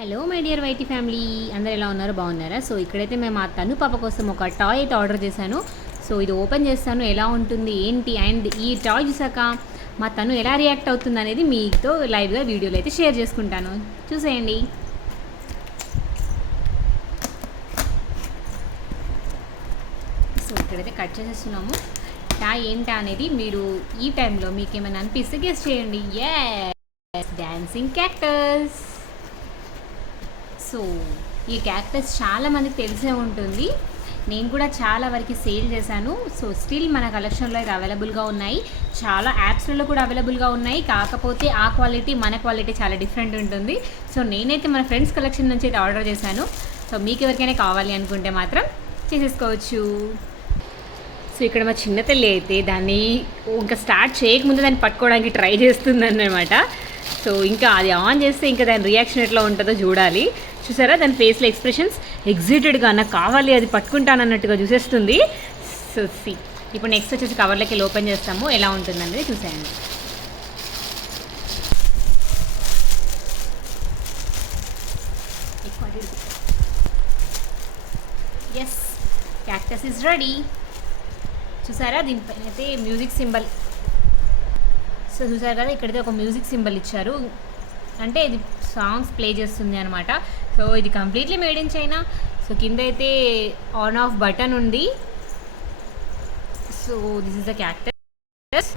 Hello my dear YT family, అందరు ఎలా ఉన్నారు? బాగున్నారా? సో ఇక్కడైతే మేము మా తను పాప కోసం ఒక టాయ్ అయితే ఆర్డర్ చేశాను. సో ఇది ఓపెన్ చేస్తాను, ఎలా ఉంటుంది ఏంటి, అండ్ ఈ టాయ్ చూసాక మా తను ఎలా రియాక్ట్ అవుతుంది అనేది మీతో లైవ్గా వీడియోలో అయితే షేర్ చేసుకుంటాను. చూసేయండి. సో ఇక్కడైతే కట్ చేసేస్తున్నాము. టాయ్ ఏంటా అనేది మీరు ఈ టైంలో మీకు ఏమైనా అనిపిస్తే గెస్ చేయండి. Yes, dancing cactus. సో ఈ క్యాక్టస్ చాలా మందికి తెలిసే ఉంటుంది. నేను కూడా చాలా వరకు సేల్ చేశాను. సో స్టిల్ మన కలెక్షన్లో అయితే అవైలబుల్గా ఉన్నాయి. చాలా యాప్స్లలో కూడా అవైలబుల్గా ఉన్నాయి. కాకపోతే ఆ క్వాలిటీ మన క్వాలిటీ చాలా డిఫరెంట్ ఉంటుంది. సో నేనైతే మన ఫ్రెండ్స్ కలెక్షన్ నుంచి అయితే ఆర్డర్ చేశాను. సో మీకు ఎవరికైనా కావాలి అనుకుంటే మాత్రం చేసేసుకోవచ్చు. సో ఇక్కడ మా చిన్న తల్లి అయితే దాన్ని ఇంకా స్టార్ట్ చేయకముందు దాన్ని పట్టుకోవడానికి ట్రై చేస్తుందన్నమాట. సో ఇంకా అది ఆన్ చేస్తే ఇంకా దాని రియాక్షన్ ఎట్లా ఉంటుందో చూడాలి. చూసారా, దాని ఫేస్లో ఎక్స్ప్రెషన్స్ ఎగ్జైటెడ్గా నాకు కావాలి, అది పట్టుకుంటానన్నట్టుగా చూసేస్తుంది. సో ఇప్పుడు నెక్స్ట్ వచ్చేసి కవర్లోకి ఓపెన్ చేస్తాము, ఎలా ఉంటుందనేది చూసేయండి. Yes, cactus is ready. చూసారా, దీనిపైన అయితే మ్యూజిక్ సింబల్. సో చూసారు కదా, ఇక్కడైతే ఒక మ్యూజిక్ సింబల్ ఇచ్చారు, అంటే ఇది సాంగ్స్ ప్లే చేస్తుంది అనమాట. సో ఇది completely made in China. So కింద అయితే ఆన్ ఆఫ్ బటన్ ఉంది. So this is the cactus.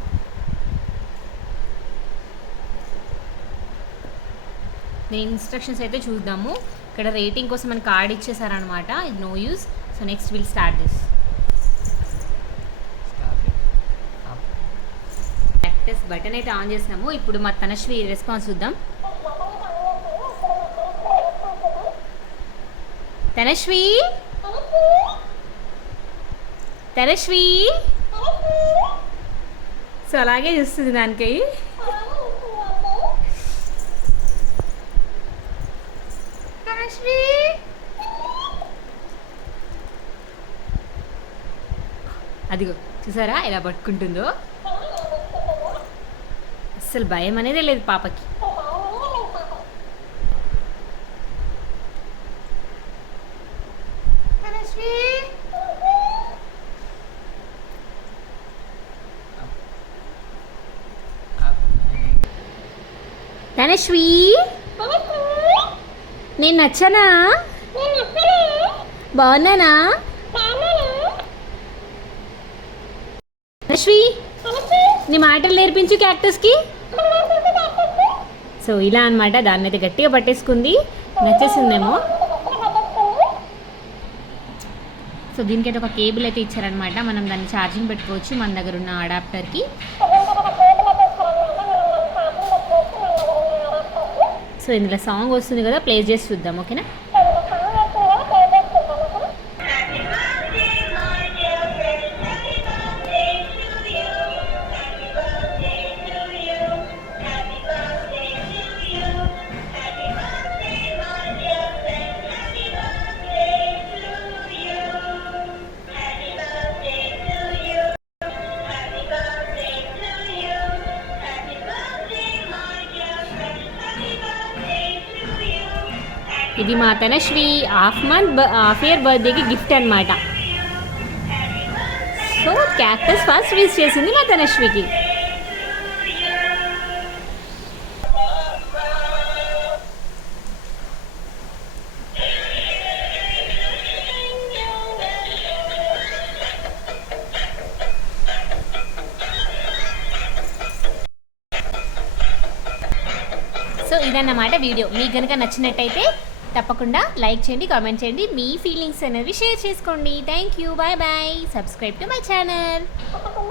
నేను ఇన్స్ట్రక్షన్స్ అయితే చూద్దాము. ఇక్కడ రేటింగ్ కోసం మనకి కార్డ్ ఇచ్చేసారనమాట. ఇది no use. So next will start this. Cactus button అయితే ఆన్ చేసినాము. ఇప్పుడు మా తనశ్రీ రెస్పాన్స్ చూద్దాం. తనశ్రీ, తనశ్రీ. సో అలాగే చూస్తుంది దానికి. తనశ్రీ, అదిగో చూసారా ఎలా పట్టుకుంటుందో. అస్సలు భయం అనేదే లేదు పాపకి. తనశ్రీ, నేను నచ్చనా? బాగున్నానా? తనశ్రీ, నీ మాటలు నేర్పించు క్యాక్టస్కి. సో ఇలా అనమాట, దాన్ని అయితే గట్టిగా పట్టేసుకుంది, నచ్చేసిందేమో. సో దీనికైతే ఒక కేబుల్ అయితే ఇచ్చారనమాట. మనం దాన్ని ఛార్జింగ్ పెట్టుకోవచ్చు మన దగ్గర ఉన్న అడాప్టర్కి. సో ఇందులో సాంగ్ వస్తుంది కదా, ప్లే చేసి చూద్దాం. ఓకేనా? ఇది మా తనశ్రీ హాఫ్ ఇయర్ బర్త్డేకి గిఫ్ట్ అనమాట. సో క్యాక్టస్ ఫస్ట్ విష్ చేసింది మా తనశ్రీకి. సో ఇదన్నమాట వీడియో. మీకు కనుక నచ్చినట్టయితే తప్పకుండా లైక్ చేయండి, కామెంట్ చేయండి, మీ ఫీలింగ్స్ అనేవి షేర్ చేసుకోండి. Thank you, bye bye. Subscribe to my channel.